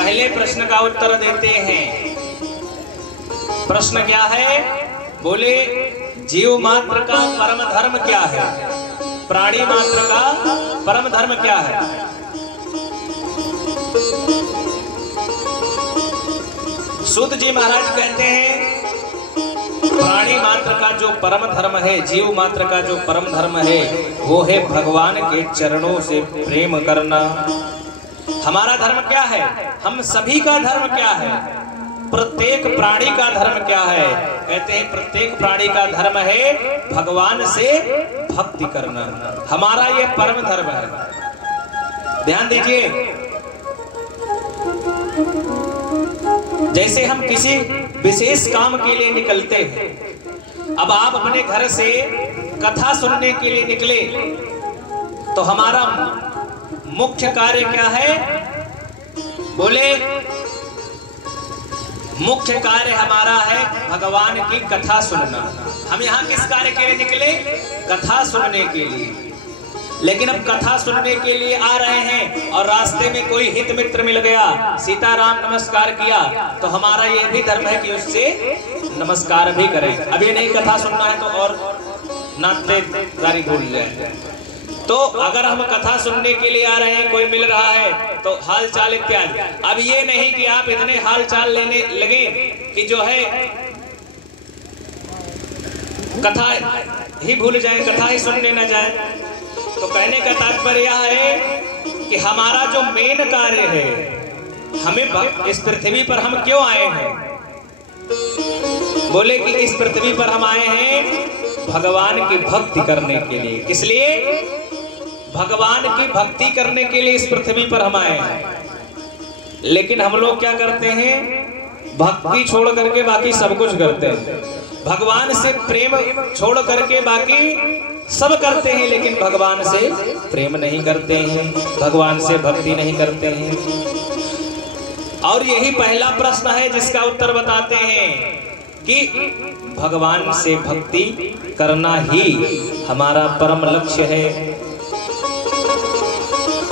पहले प्रश्न का उत्तर देते हैं। प्रश्न क्या है? बोले जीव मात्र का परम धर्म क्या है? प्राणी मात्र का परम धर्म क्या है? सूत जी महाराज कहते हैं प्राणी मात्र का जो परम धर्म है, जीव मात्र का जो परम धर्म है, वो है भगवान के चरणों से प्रेम करना। हमारा धर्म क्या है? हम सभी का धर्म क्या है? प्रत्येक प्राणी का धर्म क्या है? कहते हैं प्रत्येक प्राणी का धर्म है भगवान से भक्ति करना। हमारा ये परम धर्म है। ध्यान दीजिए, जैसे हम किसी विशेष काम के लिए निकलते हैं, अब आप अपने घर से कथा सुनने के लिए निकले, तो हमारा मुख्य कार्य क्या है? बोले मुख्य कार्य हमारा है भगवान की कथा सुनना। हम यहाँ किस कार्य के लिए निकले? कथा सुनने के लिए। लेकिन अब कथा सुनने के लिए आ रहे हैं और रास्ते में कोई हित मित्र मिल गया, सीताराम नमस्कार किया, तो हमारा ये भी धर्म है कि उससे नमस्कार भी करें। अब ये नहीं कथा सुनना है तो और नातेदारी भूल जाए। तो अगर हम कथा सुनने के लिए आ रहे हैं, कोई मिल रहा है तो हाल चाल इत्यादि। अब ये नहीं कि आप इतने हाल चाल लेने लगे कि जो है कथा ही भूल जाए, कथा ही सुनने न जाए। तो कहने का तात्पर्य यह है कि हमारा जो मेन कार्य है, हमें इस पृथ्वी पर हम क्यों आए हैं? बोले कि इस पृथ्वी पर हम आए हैं भगवान की भक्ति करने के लिए। किस लिए? भगवान की भक्ति करने के लिए इस पृथ्वी पर हम आए हैं। लेकिन हम लोग क्या करते हैं? भक्ति छोड़ करके बाकी सब कुछ करते हैं। भगवान से प्रेम छोड़ करके बाकी सब करते हैं, लेकिन भगवान से प्रेम नहीं करते हैं, भगवान से भक्ति नहीं करते हैं। और यही पहला प्रश्न है जिसका उत्तर बताते हैं कि भगवान से भक्ति करना ही हमारा परम लक्ष्य है।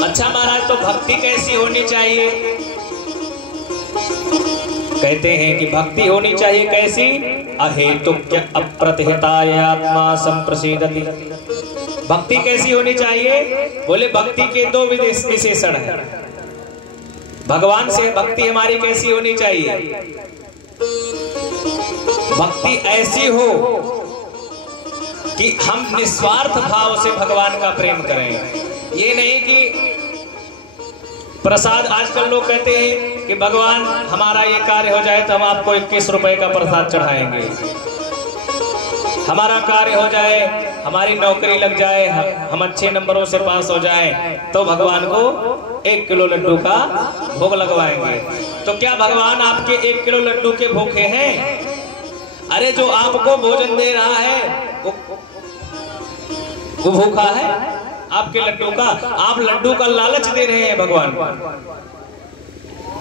अच्छा महाराज, तो भक्ति कैसी होनी चाहिए? कहते हैं कि भक्ति होनी चाहिए कैसी? अहेतुक्य अप्रतिहताय आत्मा संप्रसीदति। भक्ति कैसी होनी चाहिए? बोले भक्ति के दो विशेषण है। भगवान से भक्ति हमारी कैसी होनी चाहिए? भक्ति ऐसी हो कि हम निस्वार्थ भाव से भगवान का प्रेम करें। ये नहीं कि प्रसाद, आजकल लोग कहते हैं कि भगवान हमारा ये कार्य हो जाए तो हम आपको 21 रुपए का प्रसाद चढ़ाएंगे, हमारा कार्य हो जाए, हमारी नौकरी लग जाए, हम अच्छे नंबरों से पास हो जाए तो भगवान को 1 किलो लड्डू का भोग लगवाएंगे। तो क्या भगवान आपके 1 किलो लड्डू के भूखे हैं? अरे जो आपको भोजन दे रहा है वो भूखा है आपके लड्डू का। आप लड्डू का लालच दे रहे हैं भगवान को।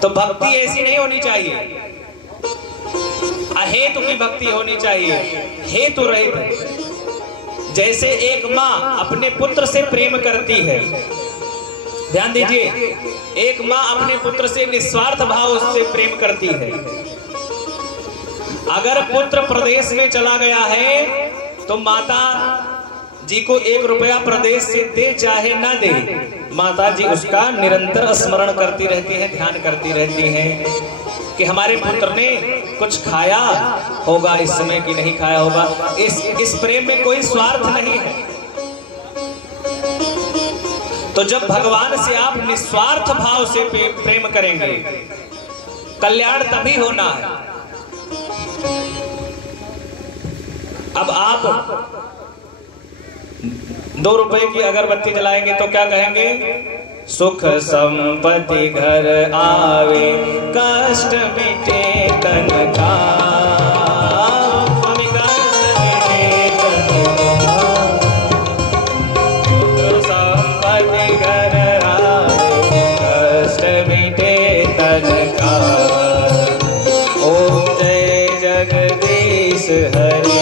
तो भक्ति ऐसी नहीं होनी चाहिए। अहेतु की भक्ति होनी चाहिए, हेतु रहित। जैसे एक माँ अपने पुत्र से प्रेम करती है, ध्यान दीजिए, एक माँ अपने पुत्र से निस्वार्थ भाव से प्रेम करती है। अगर पुत्र प्रदेश में चला गया है तो माता जी को 1 रुपया प्रदेश से दे चाहे ना दे, माता जी उसका निरंतर स्मरण करती रहती है, ध्यान करती रहती है कि हमारे पुत्र ने कुछ खाया होगा इस समय कि नहीं खाया होगा। इस प्रेम में कोई स्वार्थ नहीं है। तो जब भगवान से आप निस्वार्थ भाव से प्रेम करेंगे, कल्याण तभी होना है। अब आप 2 रुपए की अगरबत्ती जलाएंगे तो क्या कहेंगे? सुख संपत्ति घर आवे, कष्ट मिटे तन का। सुख संपत्ति घर आवे, कष्ट मिटे तन का। ओम जय जगदीश हरि।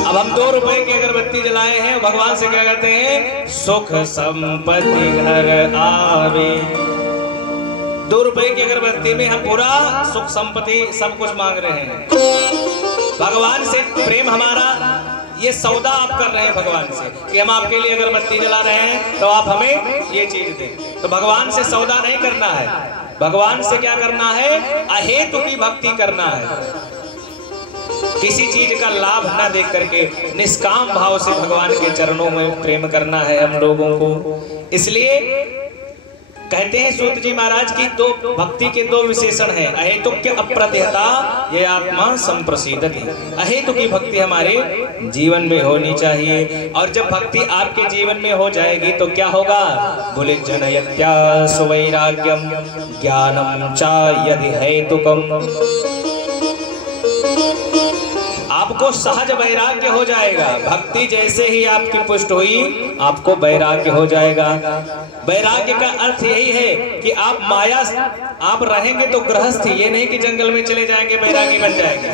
अब हम 2 रुपए की अगरबत्ती जलाए हैं, भगवान से क्या कहते हैं? सुख संपत्ति घर आवे, 2 रुपए की अगरबत्ती में हम पूरा सुख संपत्ति सब कुछ मांग रहे हैं। भगवान से प्रेम हमारा, ये सौदा आप कर रहे हैं भगवान से कि हम आपके लिए अगरबत्ती जला रहे हैं तो आप हमें ये चीज दें। तो भगवान से सौदा नहीं करना है, भगवान से क्या करना है? अहेतु की भक्ति करना है। किसी चीज का लाभ न देख करके निष्काम भाव से भगवान के चरणों में प्रेम करना है हम लोगों को। इसलिए कहते हैं सूत जी महाराज की दो भक्ति के 2 विशेषण हैं, अहेतुक्य अप्रतिहता ये आत्मा संप्रसिद्धति। अहेतु की भक्ति हमारे जीवन में होनी चाहिए, और जब भक्ति आपके जीवन में हो जाएगी तो क्या होगा? बोले जनयत्या सुवैराग्यम ज्ञानम चा यदि हेतुकम। आपको सहज वैराग्य हो जाएगा। भक्ति जैसे ही आपकी पुष्ट हुई आपको वैराग्य हो जाएगा। वैराग्य का अर्थ यही है कि आप माया, आप रहेंगे तो गृहस्थ, ये नहीं कि जंगल में चले जाएंगे वैरागी बन जाएंगे।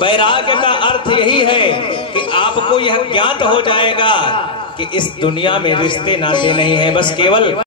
वैराग्य का अर्थ यही है कि आपको यह ज्ञात हो जाएगा कि इस दुनिया में रिश्ते नाते नहीं है, बस केवल